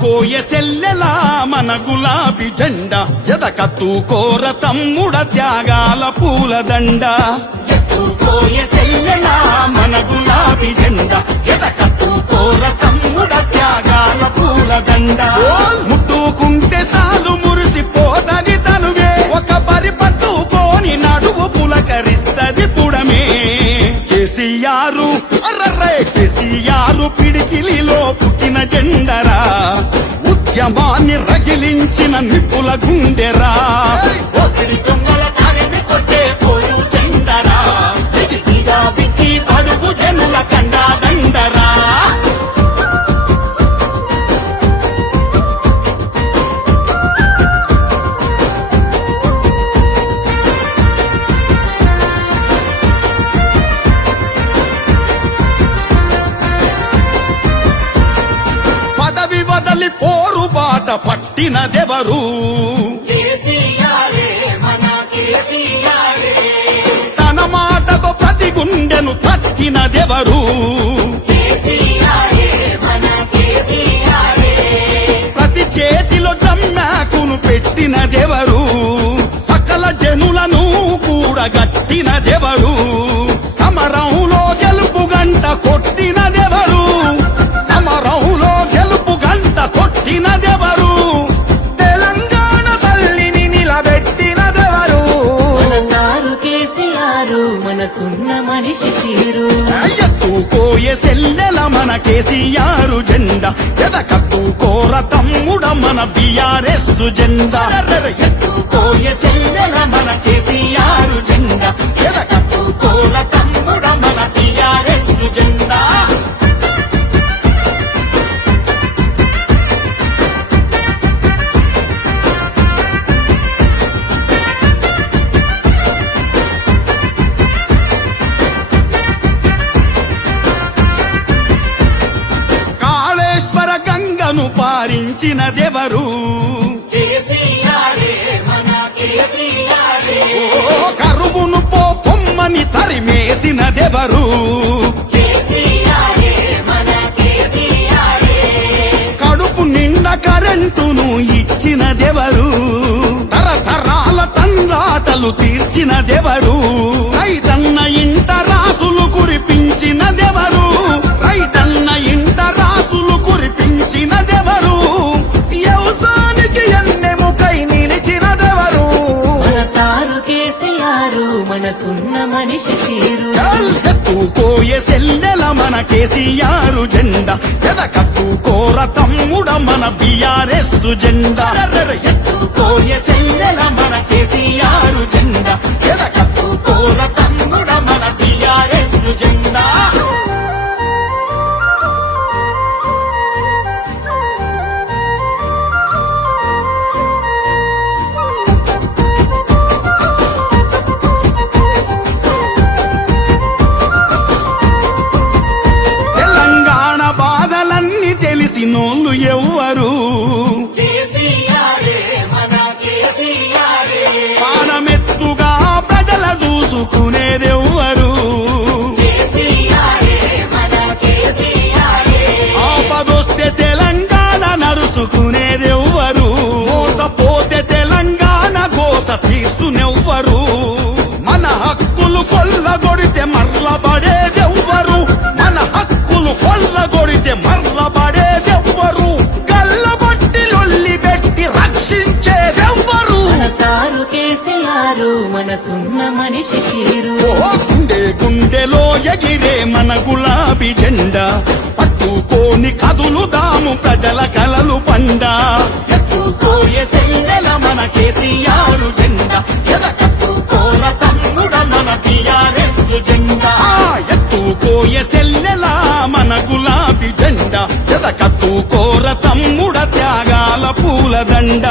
కోయ సెల్లెలా మన గులాబీ జెండా ఎదకత్తుకోర తమ్ముడ త్యాగాల పూలదండ కోయ సెల్లెలా మన గులాబీ జెండా ఎదకత్తుకోర తమ్ముడ త్యాగాల పూలదండ ముట్టుకుంటే సాలు మురిసిపోతది తనువే ఒక పరి పట్టుకోని నడువు పులకరిస్తది పుడమే కేసీఆర్ అర్రర్రే కేసీఆర్ పిడికిలిలో పుట్టిన జెండరా ఉద్యమాన్ని రగిలించిన నిప్పుల గుండెరా ఒకటి దొంగల తరిమి కొట్టే పోరు జెండరా ఎదిగిగా బిక్కి పడుగు జనుల కండా దండరా పోరు బాట పట్టినదెవరు తన మాటతో ప్రతి గుండెను తట్టినదెవరు ప్రతి చేతిలో జమ్మాకును పెట్టినదెవరు సకల జనులను కూడగట్టినదెవరు సమరంలో గెలుపు గంట కొట్టినదెవరు సమరంలో గెలుపు గంట కొట్టినదెవరు తెలంగాణ తల్లిని నిలబెట్టినదెవరు సారు కేసీఆర్ మనసున్న మనిషి తీరు ఎత్తుకోయే సెల్లెల మన కేసీఆర్ జెండా ఎదకత్తుకోర తమ్ముడ మన బీఆర్ఎస్ జెండా ఎత్తుకోయే సెల్లెల మన కేసీఆర్ జెండా ఎదకత్తుకోర తమ్ముడ మన బీఆర్ఎస్ జెండా పారించినదెవరు కరువును పొమ్మని తరిమేసినదెవరు కడుపు నిండా కరెంటును ఇచ్చినదెవరు తరతరాల తండ్రాటలు తీర్చినదెవరు రైతన్న ఇంట రాసులు కురిపించినదెవరు రైతన్న ఇంట రాసులు కురిపించినదెవరు వ్యవసాయానికి ఎన్నెముకై నిలిచినదెవరు సారు కేసీఆర్ మనసున్న మనిషి తీరు ఎత్తుకోయే సెల్లెల మన కేసీఆర్ జెండా ఎదకత్తుకోర తమ్ముడ మన బీఆర్ఎస్ జెండా ఎత్తుకోయే సెల్లెల మన కేసీఆర్ జెండా ఎదకత్తుకోర తమ్ముడ మన బీఆర్ఎస్ జెండా తెలిసినోళ్ళు ఎవ్వరు పానమెత్తుగా ప్రజల చూసుకునేదెవ్వరు ఆపదొస్తే తెలంగాణ నరుసుకునేదెవ్వరు మోసపోతే తెలంగాణ గోస తీర్చునెవ్వరు మన హక్కులు కొల్లగొడితే మర్లబడేదెవ్వరు మన హక్కులు కొల్లగొడితే మర్లబడేదెవ్వరు గల్లబట్టి లొల్లి పెట్టి రక్షించేదెవ్వరు సారు కేసీఆర్ మనసున్న మనిషి తీరు గుండె గుండెలో ఎగిరే మన గులాబీ జెండా పట్టుకోని కదులుదాము ప్రజల కలలు పండ ఎత్తుకోయే సెల్లెల మన కేసీఆర్ జెండా ఎదకత్తుకోర తమ్ముడ మన బీఆర్ఎస్ జెండా ఎత్తుకోయే సెల్లెల మన గులాబీ జెండా ఎదకత్తుకోర తమ్ముడ త్యాగాల పూలదండ